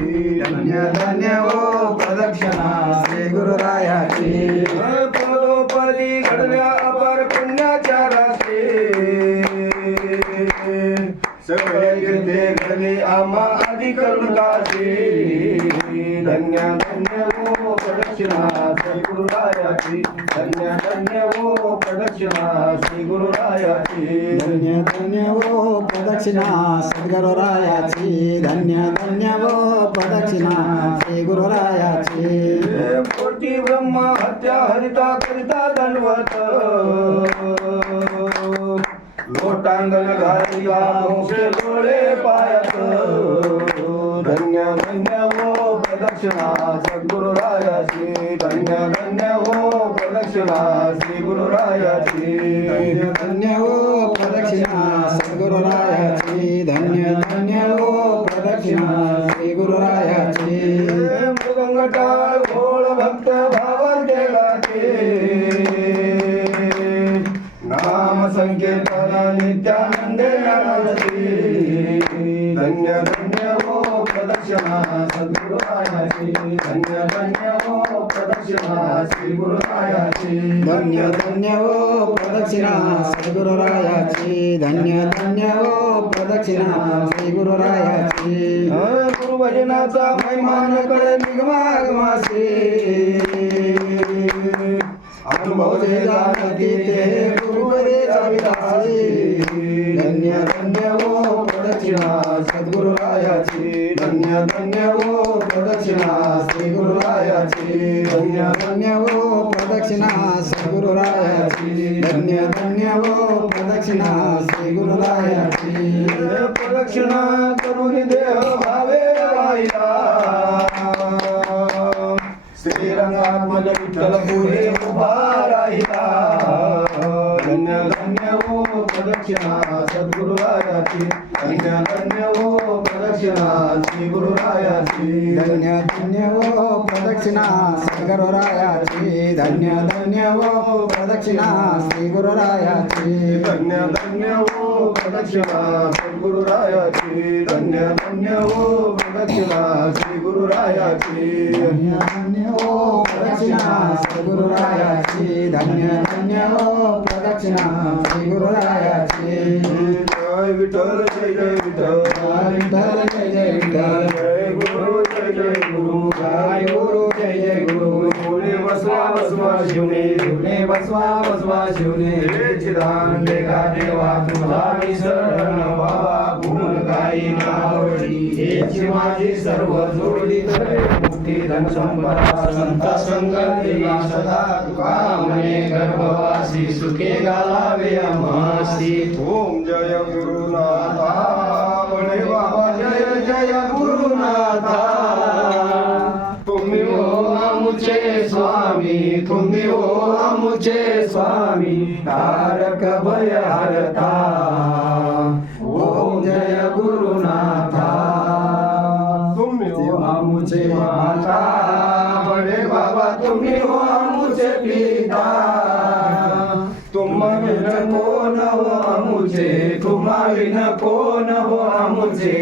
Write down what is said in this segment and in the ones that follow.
धन्य धन्य वो प्रदक्षिणा श्री गुरुरायाची पदोपदी घडल्या अपार पुण्याच्या राशी सगळे कीर्ते घडले आम्हा काशी धन्य धन्य वो प्रदक्षिणा श्री गुरुरायाची धन्य धन्य हो प्रदक्षिणा श्री गुरुरायाची धन्य धन्य हो प्रदक्षिणा सद्गुरुरायाची धन्य धन्य हो प्रदक्षिणा श्री गुरुरायाची कोटी ब्रह्मा हत्या हरिता करिता दंडवत लोटांगण घालिया मोक्षे डोळे पायात धन्य धन्य हो प्रदक्षिणा सद्गुरुरायाची. धन्य धन्य हो प्रदक्षिणा श्री गुरुरायाची धन्य धन्य हो प्रदक्षिणा सद्गुरुरायाची. धन्य धन्य हो प्रदक्षिणा सद्गुरुरायाची धन्य धन्य हो प्रदक्षिणा श्री गुरुरायाची गुरु भजनाचा महिमान कळे निगमागमासी अनुभव जे जाणती ते श्री गुरुरायाची धन्य धन्य हो प्रदक्षिणा सद्गुरुरायाची धन्य धन्य हो प्रदक्षिणा श्री गुरुरायाची प्रदक्षिणा करून देव भावे राहिला श्रीरंगात्मज विठ्ठल पुढे उभा राहिला. धन्य धन्य हो प्रदक्षिणा सद्गुरुरायाची. धन्य धन्य हो प्रदक्षिणा श्री गुरुरायाची धन्य धन्य हो प्रदक्षिणा सद्गुरुरायाची धन्य धन्य हो प्रदक्षिणा श्री गुरुरायाची धन्य धन्य हो प्रदक्षिणा सद्गुरुरायाची धन्य धन्य हो प्रदक्षिणा श्री गुरुरायाची धन्य धन्य हो प्रदक्षिणा सद्गुरुरायाची धन्य धन्य हो प्रदक्षिणा श्री गुरुरायाची जय विठ्ठल जय जय विठ्ठल जय गुरु जय जय गुरु जय गुरु जय जय गुरु शिवने बसवा बसवा शिवने शिवने बसवा बसवा शिवने हे चिदानंदे का देवा तुझा मी शरण बाबा गुण गाई नावडी हेची माझी सर्व जोडली तरे मुक्ती धन संपदा संत संगतीला सदा तुका मने गर्भवासी सुखे गालावे आम्हासी ओम जय गुरुनाथा। म्हणे स्वामी तुम्ही हो आमुचे स्वामी तारक भय हरता ओम जय गुरुनाथा। तुम्ही हो आमुचे माता बडे बाबा तुम्ही हो आमुचे पिता तुम्हा विन कोण हो आमुचे तुम्हा विन कोण हो आमुचे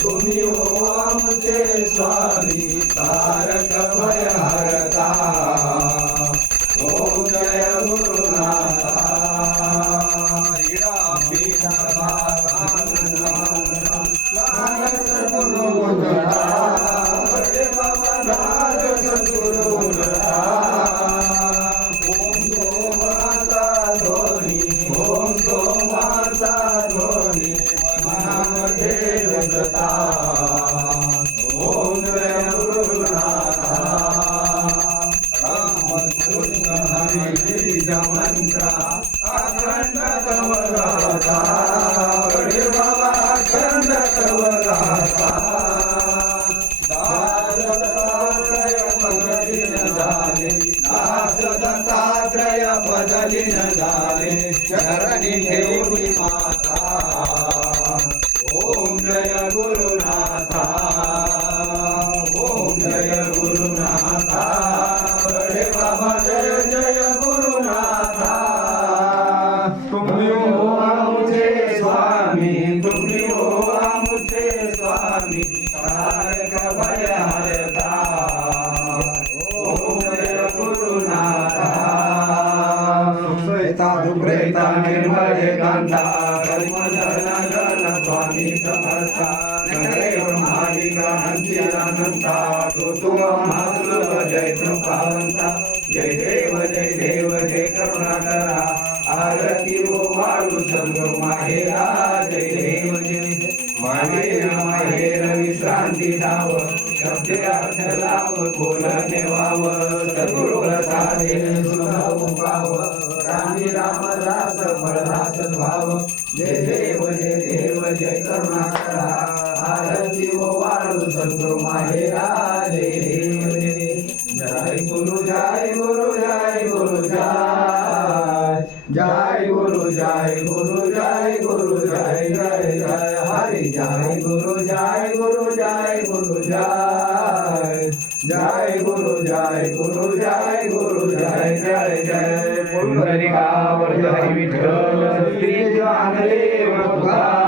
तुम्ही हो आमचे स्वामी तारक भय बदलीन झाले झाले चरणी ठेवली माता ओम जय गुरु निर्मळे कांता कर्मधन गण स्वामी समर्था नरे ब्रह्मादिका अनंता तो तुम महासुर जय कृपावंता जय देव जय देव जय करुणाकरा आरती वो वाळू सद्गुरु माहेरा विश्रांती अर्थ लाव सद्गुरु प्रसादे रामी राम दास फळदास भाव. जय देव जय देव जय करुणाकरा आरती वो वाळू सद्गुरु माहेरा जय देव जय गुरु जय गुरु जय गुरु जय जय जय हरि जय गुरु जय गुरु जय गुरु जय जय गुरु जय गुरु जय गुरु जय जय जय पुंडलिकावर हरी विठ्ठल श्री ज्ञानदेव तुकाराम